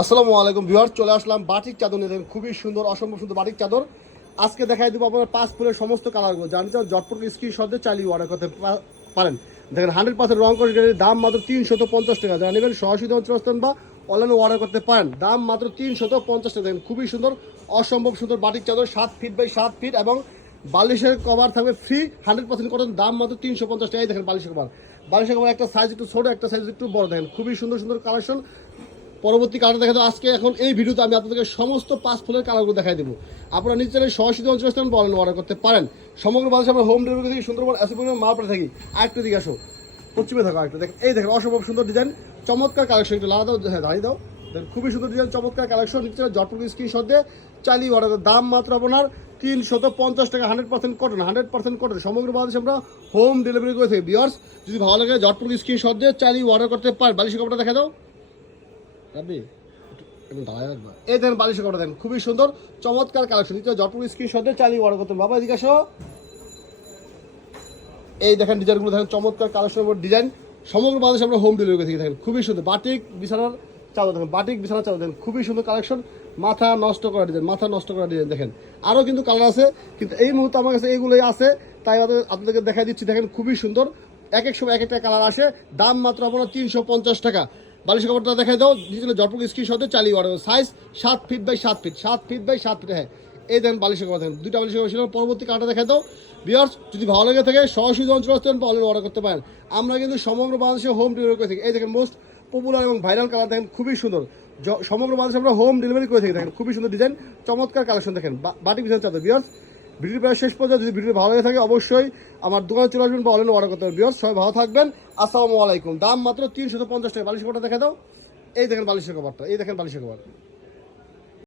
আসসালামু আলাইকুম ভিউয়ার চলে আসলাম বাটিক চাদর। নিয়ে খুবই সুন্দর, অসম্ভব সুন্দর বাটিক চাদর। আজকে দেখাই দেবো আপনার পাঁচ ফুলের সমস্ত কালারগুলো। জানি তো জটপট স্ক্রিন শব্দে চালিয়ে অর্ডার করতে পারেন। দেখেন হান্ড্রেড পার্সেন্ট রং করে দাম মাত্র তিনশত পঞ্চাশ টাকা। যারা নেবেন, সরাসরি অঞ্চলস্থান বা অনলাইনে অর্ডার করতে পারেন। দাম মাত্র তিনশত পঞ্চাশ টাকা। দেখেন, খুবই সুন্দর, অসম্ভব সুন্দর বাটিক চাদর, সাত ফিট বাই সাত ফিট এবং বালিশের কভার থাকবে ফ্রি হান্ড্রেড পার্সেন্ট কটন দাম মাত্র তিনশো পঞ্চাশ টাকাই দেখেন, বালিশের কভার বালিশের কভার একটা সাইজ একটু ছোট, একটা সাইজ একটু বড়। দেখেন, খুবই সুন্দর সুন্দর কালেকশন পরবর্তী কালার দেখা যাবে আজকে এখন এই ভিডিওতে আমি আপনাদেরকে সমস্ত পাঁচ ফুলের কালারগুলো দেখাই দেবো। আপনারা নিচে সরাসরি অঞ্চল স্থান বলেন অর্ডার করতে পারেন। সমগ্র বাংলাদেশে আমরা হোম ডেলিভারি থেকে সুন্দরবন, এসে পরিমাণ মাল পাঠিয়ে থাকি। আরেকটু দিকে আসো। পশ্চিমে থাকো, আরেকটু দেখ। এই দেখেন, অসম্ভব সুন্দর ডিজাইন চমৎকার কালেকশন একটু লাদা দাও হ্যাঁ দাঁড়িয়ে দাও। খুবই সুন্দর ডিজাইন চমৎকার কালেকশন নিচে জটপুর স্ক্রিনশট দিয়ে চালিয়ে অর্ডার দাম মাত্র আপনার তিনশত পঞ্চাশ টাকা hundred percent cotton hundred percent cotton সমগ্র বাংলাদেশে আমরা হোম ডেলিভারি করে থাকি। বিয়ার্স যদি ভালো লাগে জটপুর স্ক্রিনশট দিয়ে চালিয়ে অর্ডার করতে পারেন। বালিশ কাপড়টা দেখা দাও। রাবি একটু এই দেখেন বালিশ কাপড়টা দেখেন খুবই সুন্দর, চমৎকার কালেকশন দ্বিতীয় জটপুর স্ক্রিনশট চালিয়ে অর্ডার করতে বাবা, এদিকে আসো। এই দেখেন ডিজাইনগুলো দেখেন চমৎকার কালেকশনের উপর ডিজাইন সমগ্র বাংলাদেশে আমরা হোম ডেলিভারি থেকে দেখেন, খুবই সুন্দর। বাটিক, বিছানার চাদর দেখেন, বাটিক, বিছানার চাদর দেখেন, খুবই সুন্দর কালেকশন মাথা নষ্ট করা ডিজাইন মাথা নষ্ট করা ডিজাইন দেখেন। আরও কিন্তু কালার আছে, কিন্তু এই মুহূর্তে আমার কাছে এইগুলোই আছে। তাই আপনাদেরকে দেখাই দিচ্ছি, দেখেন খুবই সুন্দর। এক এক সময় এক একটা কালার আসে। দাম মাত্র আপনার তিনশো পঞ্চাশ টাকা। বালিশ কাপড়টা দেখাই দাও। ডিজিটাল জটপুর স্ক্রিন সাথে চালিয়ে অর্ডার সাইজ সাত ফিট বাই সাত ফিট সাত ফিট বাই সাত ফিট হ্যাঁ। এই দেখেন বালিশের কথা দেখেন। দুইটা বালিশের কথা ছিল, পরবর্তী কার্ডটা দেখাই দাও। বিয়ার্স যদি ভালো লেগে থাকে, সরাসরি অঞ্চল আসতেন অনলাইনে অর্ডার করতে পারেন। আমরা কিন্তু সমগ্র বাংলাদেশে হোম ডেলিভারি করে থাকি। এই দেখেন মোস্ট পপুলার এবং ভাইরাল কালার দেখেন, খুবই সুন্দর। সমগ্র বাংলাদেশে আমরা হোম ডেলিভারি করে থাকি। দেখেন, খুবই সুন্দর ডিজাইন চমৎকার কালেকশন দেখেন। বাটি বিছানা চাদর। বিয়ার্স ভিডিও প্রায় শেষ পর্যন্ত যদি ভিডিও ভালো হয়ে থাকে, অবশ্যই আমার দোকানে চলে আসবেন বা অনলাইনে অর্ডার করতে হবে বিয়ার সবাই ভালো থাকবেন। আসসালামু আলাইকুম। দাম মাত্র তিনশো পঞ্চাশ টাকা। বালিশ কভারটা দেখা দাও। এই দেখেন বালিশের কভারটা। এই দেখেন বালিশের কভার।